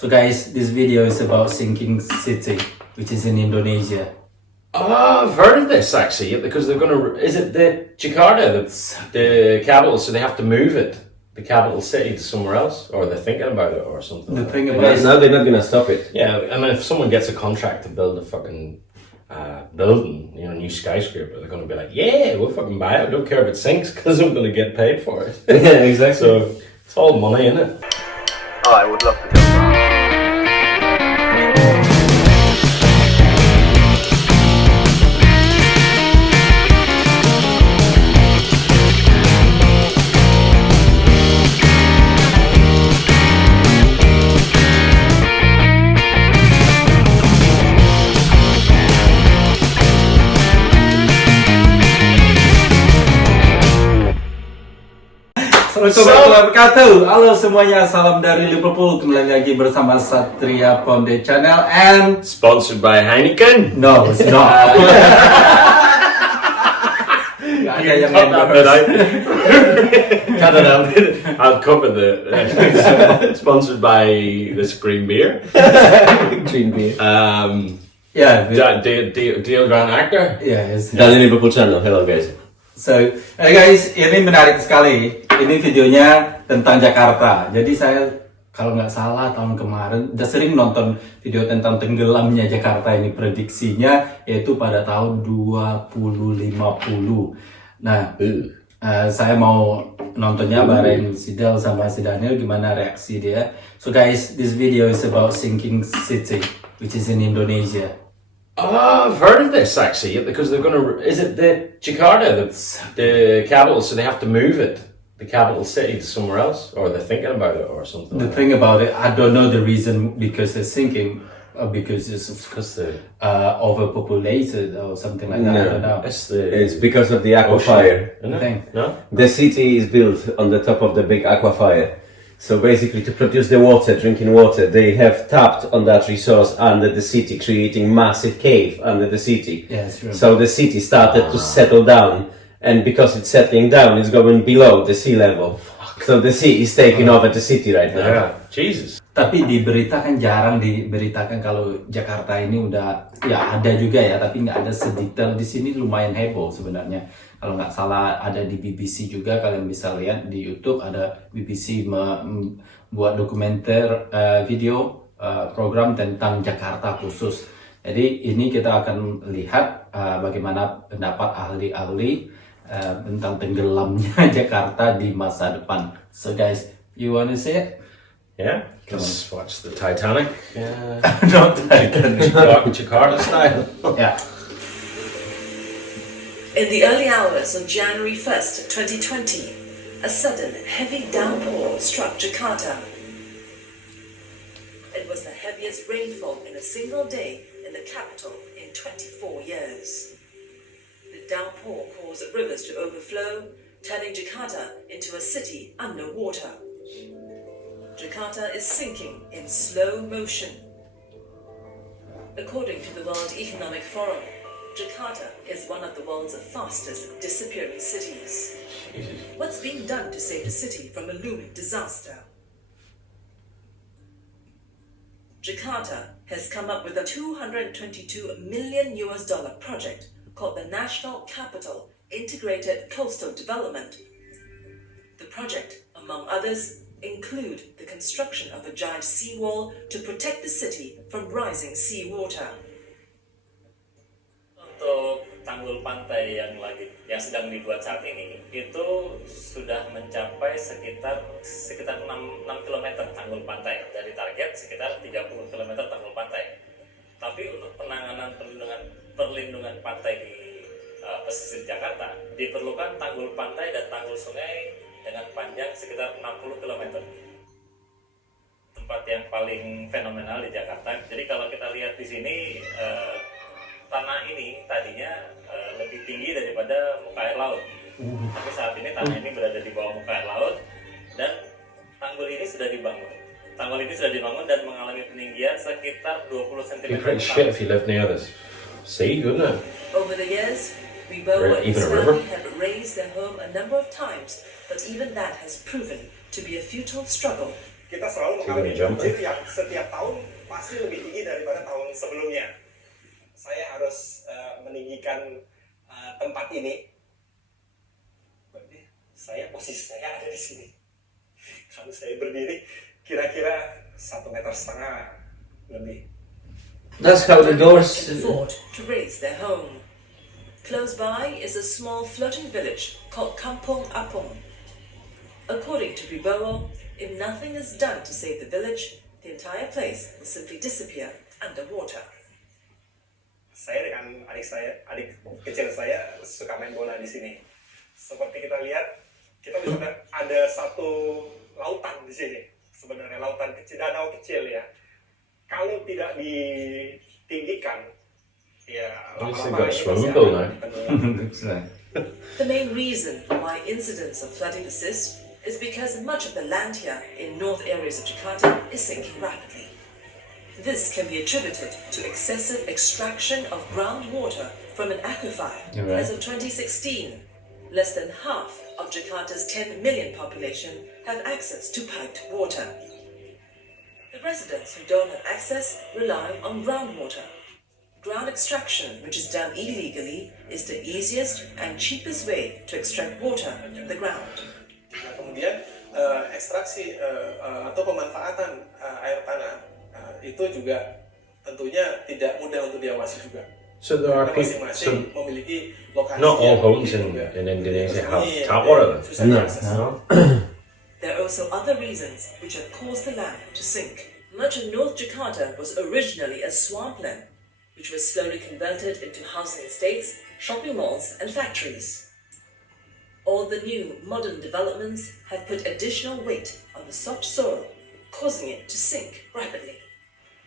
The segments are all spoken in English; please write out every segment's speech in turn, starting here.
So guys, this video is about sinking city, which is in Indonesia. Oh, I've heard of this actually, because they're going to. Is it the Jakarta, the capital? So they have to move it, the capital city, to somewhere else, or they're thinking about it, or something. The thing that. about it, No, they're not gonna stop it. Yeah, I mean, if someone gets a contract to build a fucking building, new skyscraper, they're going to be like, yeah, we'll fucking buy it. I don't care if it sinks because I'm going to get paid for it. Yeah, exactly. So it's all money, isn't it? Oh, I would love to go there. Assalamualaikum warahmatullahi wabarakatuh. Halo semuanya, salam dari Liverpool. Kembali lagi bersama Satria Ponde Channel and Sponsored by Heineken. no, it's not. Gak ada yang Cut that out. I'll cover the sponsored by this green beer. Green beer. Yeah, Deal Grand Actor. yes. Dari Liverpool Channel. Hello guys. So, hey guys, ini menarik sekali. Ini videonya tentang Jakarta. Jadi saya kalau nggak salah tahun kemarin udah sering nonton video tentang tenggelamnya Jakarta ini, prediksinya yaitu pada tahun 2050. Nah, saya mau nontonnya bareng si Del sama si Daniel, gimana reaksi dia. So guys, this video is about sinking city, which is in Indonesia. Oh, I've heard of this actually, because they're going to. Is it the Jakarta, the capital? So they have to move it, the capital city, to somewhere else, or they're thinking about it, or something. The thing about it, I don't know the reason because it's sinking, because it's overpopulated or something like that. I don't know. It's because of the aquafire. No? The city is built on the top of the big aquafire. So basically, to produce the water, drinking water, they have tapped on that resource under the city, creating massive cave under the city. Yeah, it's true. So the city started to settle down, and because it's settling down, it's going below the sea level. So the sea is taking over the city right now. Yeah. Jesus. Tapi di berita kan jarang diberitakan kalau Jakarta ini udah, ya ada juga ya, tapi nggak ada sedetail di sini. Lumayan heboh sebenarnya. Kalau nggak salah ada di BBC juga, kalian bisa lihat di YouTube, ada BBC membuat dokumenter video program tentang Jakarta khusus. Jadi ini kita akan lihat bagaimana pendapat ahli-ahli tentang tenggelamnya Jakarta di masa depan. So guys, you wanna see it? Yeah. Let's watch the Titanic. Not Titanic. Jakarta style. Yeah. In the early hours of January 1st, 2020, a sudden heavy downpour struck Jakarta. It was the heaviest rainfall in a single day in the capital in 24 years. The downpour caused rivers to overflow, turning Jakarta into a city underwater. Jakarta is sinking in slow motion. According to the World Economic Forum, Jakarta is one of the world's fastest disappearing cities. What's being done to save the city from a looming disaster? Jakarta has come up with a $222 million project called the National Capital Integrated Coastal Development. The project, among others, include the construction of a giant seawall to protect the city from rising seawater. Untuk tanggul pantai yang sedang dibuat saat ini itu sudah mencapai sekitar 6 km tanggul pantai, dari target sekitar 30 km tanggul pantai. Tapi untuk penanganan perlindungan pantai di pesisir Jakarta diperlukan tanggul pantai dan tanggul sungai dengan panjang sekitar 60 km. Tempat yang paling fenomenal di Jakarta. Jadi kalau kita lihat di sini tanah ini tadinya lebih tinggi daripada muka air laut. Tapi saat ini tanah ini berada di bawah muka air laut dan tanggul ini sudah dibangun. Tanggul ini sudah dibangun dan mengalami peninggian sekitar 20 cm. It'd be pretty shit if you lived near this sea, wouldn't it? Over the years, Wibowo and his family have raised their home a number of times, but even that has proven to be a futile struggle kita selalu mengalami banjir yang setiap tahun pasti lebih tinggi daripada tahun sebelumnya. Saya harus meninggikan tempat ini. Berarti posisi saya ada di sini. Kalau saya berdiri kira-kira 1,5 meter lebih. That's how the doors. Fort to raise their home. Close by is a small floating village called Kampung Apung. According to Bibowo, if nothing is done to save the village, the entire place will simply disappear underwater. Saya dengan adik kecil saya suka main bola di sini. Seperti kita lihat, kita bisa ada satu lautan di sini. Sebenarnya lautan kecil, danau kecil ya. Kalau tidak ditinggikan, ya lama-lama ini pasti akan dipenuhi. The main reason why incidents of flooding persist is because much of the land here in north areas of Jakarta is sinking rapidly. This can be attributed to excessive extraction of groundwater from an aquifer. Right. As of 2016, less than half of Jakarta's 10 million population have access to piped water. The residents who don't have access rely on groundwater. Ground extraction, which is done illegally, is the easiest and cheapest way to extract water from the ground. Nah, kemudian ekstraksi atau pemanfaatan air tanah itu juga tentunya tidak mudah untuk diawasi juga. So there are people. Masing-masing memiliki lokasi. Not all yang homes berbeda. in Indonesia have Ini tap ada water. susah No. diakses. There are also other reasons which have caused the land to sink. Much of North Jakarta was originally a swampland, which was slowly converted into housing estates, shopping malls, and factories. All the new modern developments have put additional weight on the soft soil, causing it to sink rapidly.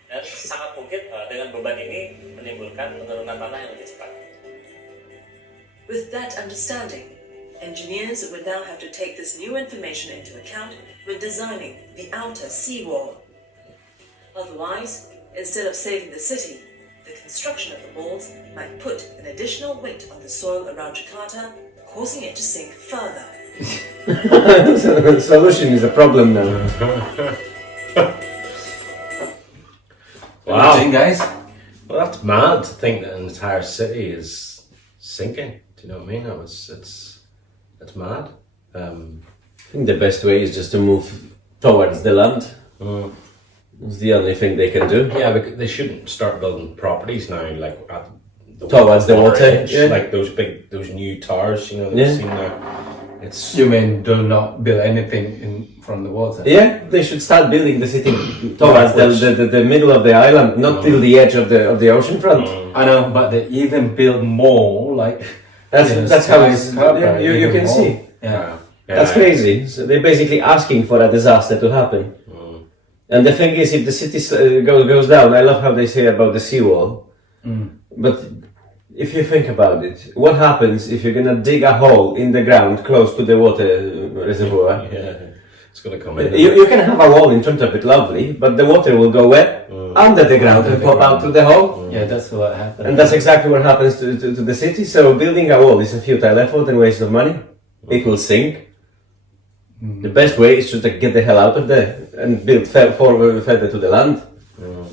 Dan sangat mungkin dengan beban ini menimbulkan penurunan tanah yang lebih cepat. With that understanding, engineers would now have to take this new information into account when designing the outer seawall. Otherwise, instead of saving the city, the construction of the walls might put an additional weight on the soil around Jakarta, causing it to sink further. So the solution is a problem now. Wow. Imagine, guys. Well, that's mad to think that an entire city is sinking. Do you know what I mean? It's mad. I think the best way is just to move towards the land. It's the only thing they can do. Yeah, but they shouldn't start building properties now, like at Towards the water, edge, yeah. like those new towers, you know, that Yeah. you've seen there. It's You mean do not build anything from the water? Yeah, they should start building the city towards the middle of the island, not till the edge of the ocean front. I know, but they even build more like That's how it's. Yeah, you can see. Yeah. That's crazy. So they're basically asking for a disaster to happen. And the thing is, if the city goes down, I love how they say about the seawall. But if you think about it, what happens if you're gonna dig a hole in the ground close to the water reservoir? Yeah, it's gonna come in. You can have a wall in front of it, lovely, but the water will go where? Under the ground and pop out through the hole. Yeah, that's what happened. And that's exactly what happens to the city. So building a wall is a futile effort and waste of money. It will sink. The best way is to get the hell out of there and build further to the land.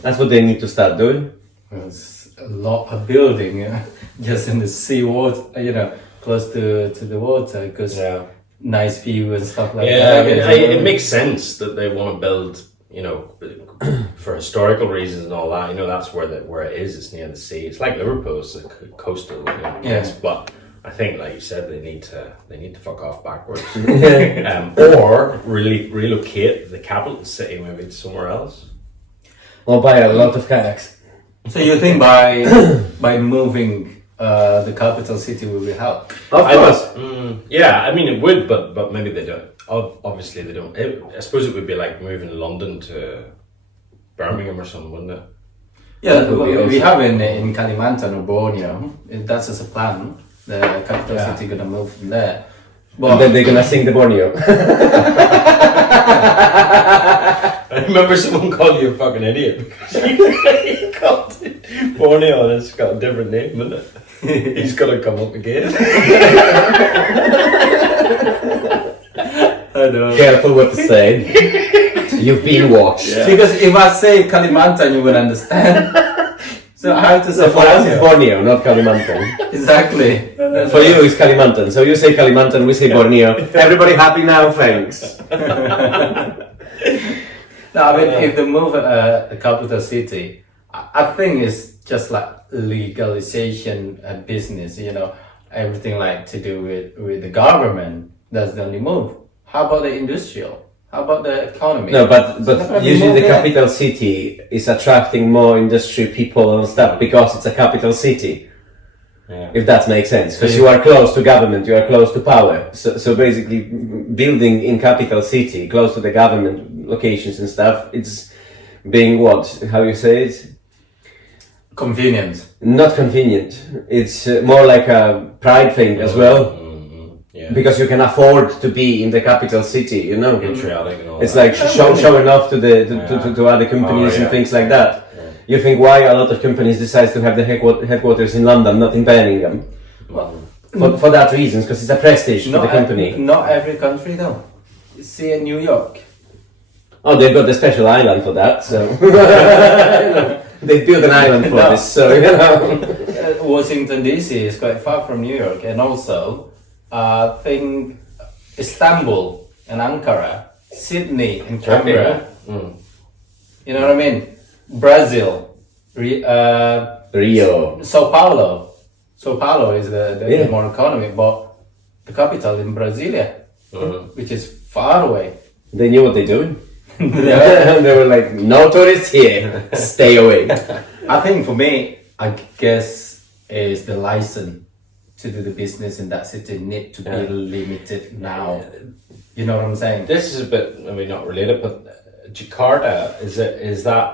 That's what they need to start doing. It's a lot of building, just in the sea water, close to the water, because nice view and stuff like Yeah, that. it makes sense that they want to build, for historical reasons and all that. That's where it is. It's near the sea. It's like Liverpool. It's a coastal place. But I think, like you said, they need to fuck off backwards, or really relocate the capital city maybe to somewhere else. Or buy a lot of kayaks. So you think by moving the capital city will help? Of course. Yeah, I mean it would, but maybe they don't. Obviously they don't. I suppose it would be like moving London to Birmingham or something, wouldn't it? Yeah, we have in Kalimantan or Borneo. That's just a plan. The capital city gonna move from there. But And then they're gonna sing the Borneo. I remember someone called you a fucking idiot because you called it Borneo and it's got a different name, isn't it? He's gonna come up again. I know. Careful what to say. You've been watched. Because if I say Kalimantan, you will understand. So I have to say So for us, it's Borneo. Borneo, not Kalimantan. Exactly. For you, it's Kalimantan. So you say Kalimantan, we say Borneo. Everybody happy now? Thanks. No, I mean, if they move a capital city, I think it's just like legalization and business, you know, everything like to do with the government. That's the only move. How about the industrial? How about the economy? No, It's not but gonna be usually moved the there. capital city is attracting more industry people and stuff because it's a capital city. Yeah. If that makes sense, because you are close to government, you are close to power. So basically, building in capital city, close to the government locations and stuff, it's being what? How you say it? Convenient. Not convenient. It's more like a pride thing as well, Yeah. because you can afford to be in the capital city. You know, Patriotic and all it's that. like showing off to the to other companies and things like that. You think why a lot of companies decide to have the headquarters in London, not in Birmingham? For that reason, because it's a prestige for the company. Not every country though. See in New York. Oh, they've got a special island for that, so they built an island for this. So you know, Washington DC is quite far from New York, and also I think Istanbul and Ankara, Sydney and Canberra. You know what I mean? Brazil, Rio. Sao Paulo. Sao Paulo is the Yeah. more economy, but the capital in Brasilia, which is far away. They knew what they're doing. They were like, no tourists here, stay away. I think for me, I guess is the license to do the business in that city need to be limited now. You know what I'm saying? This is a bit, I mean, not related, but Jakarta, is that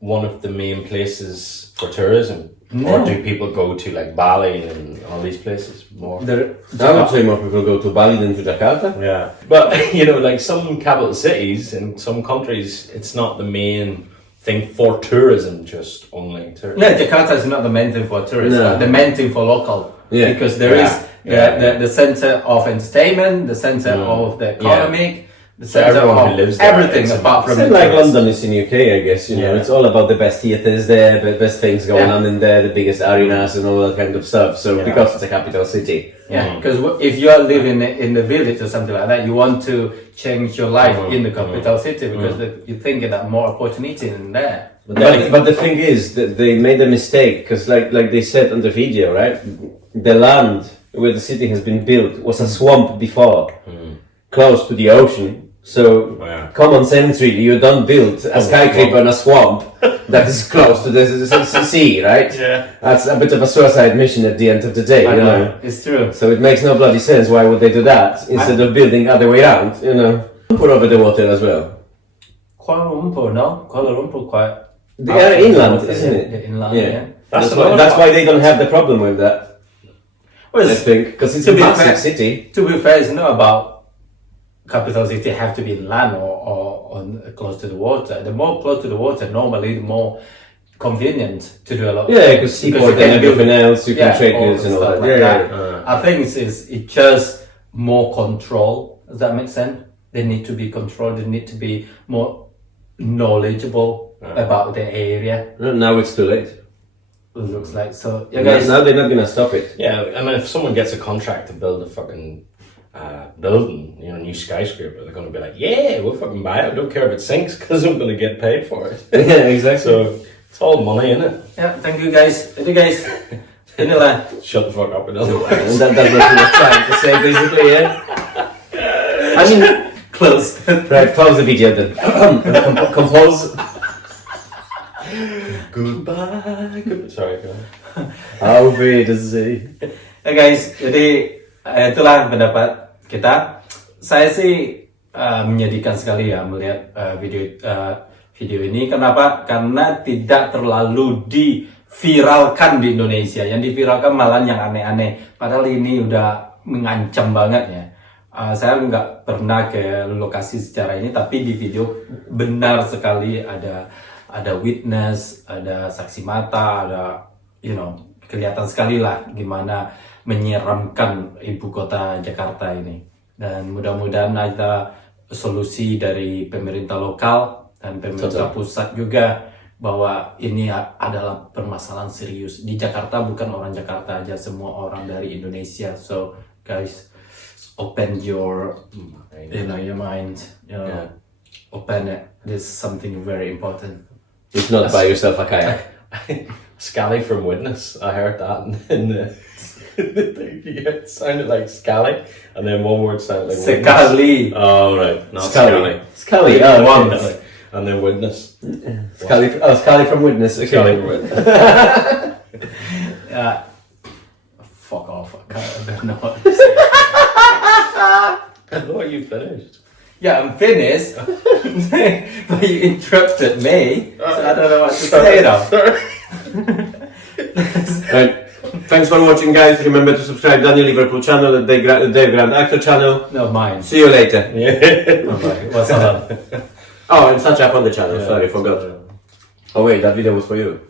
one of the main places for tourism? No. Or do people go to like Bali and all these places more? I would say more people go to Bali than to Jakarta. Yeah. But, you know, like some capital cities in some countries, it's not the main thing for tourism, just only tourism. No, Jakarta is not the main thing for tourists. No. But the main thing for local. Yeah. Because there is the center of entertainment, the center of the economic, the center everyone who of lives there, everything it's apart from It's the like tourists. London is in UK, I guess. You know, Yeah. it's all about the best theatres there, the best things going Yeah. on in there, the biggest arenas and all that kind of stuff. So because it's a capital city. Yeah, because if you are living in the village or something like that, you want to change your life in the capital city because you think that more opportunity in there. But the thing is that they made a mistake because, like they said on the video, right? The land where the city has been built was a swamp before, close to the ocean. So common sense, really, you don't build a skyscraper in a swamp that is close to the sea, right? Yeah. That's a bit of a suicide mission at the end of the day, you know. It's true. So it makes no bloody sense. Why would they do that instead of building other way around? You know, put over the water as well. Kuala Lumpur, no? Kuala Lumpur quite. They are inland, isn't it? Yeah, inland, Yeah. yeah. That's why they don't have the problem with that. Well, I think because it's to a be massive fair- city. To be fair, it's not about capital city have to be inland or close to the water. The more close to the water, normally the more convenient to do a lot. Yeah, because seaport you can and build- everything else, you can trade all goods the and all stuff that. like Yeah, that. I think it's just more control. Does that make sense? They need to be controlled. They need to be more knowledgeable about the area. yeah. Now it's too late. It looks like so. Yeah, guys. Now they're not gonna stop it. Yeah, and if someone gets a contract to build a fucking building, you know, new skyscraper, they're going to be like, yeah, we'll fucking buy it. I don't care if it sinks because I'm going to get paid for it. Yeah, exactly. So it's all money, isn't it? Yeah, thank you guys. Thank you guys. Inilah. Shut the fuck up, in other words. And that's what we were trying to say, basically. Yeah. I mean, Close. right. Close the video then. Compose. Goodbye. Sorry, go on. Auf Wiedersehen. Ya guys, jadi itulah pendapat kita. Saya sih menyedihkan sekali ya melihat video ini. Kenapa? Karena tidak terlalu diviralkan di Indonesia. Yang diviralkan malah yang aneh-aneh. Padahal ini udah mengancam banget ya. Saya nggak pernah ke lokasi secara ini, tapi di video benar sekali ada witness, ada saksi mata, ada kelihatan sekali lah gimana menyeramkan ibu kota Jakarta ini. Dan mudah-mudahan ada solusi dari pemerintah lokal dan pemerintah pusat juga bahwa ini adalah permasalahan serius di Jakarta, bukan orang Jakarta aja, semua orang dari Indonesia. So guys, open your your mind, open it. This is something very important. Just not buy yourself a kayak. Scally from Witness. I heard that in the thing. Yeah, it sounded like Scally, and then one word sounded like Witness. Sekali. Oh right, not Scally. Scully, oh, Once. And then Witness. Scully from Witness. Okay. Scally from Witness. Fuck off. I don't know. I thought you finished. Yeah, I'm finished. But you interrupted me. So I don't know what to say now. Right. Thanks for watching, guys. Remember to subscribe to Daniel Liverpool channel, the Dave Grand Actor channel. No, mine. See you later. Okay, what's up? Oh, and such up on the channel. Sorry, forgot. Oh wait, that video was for you.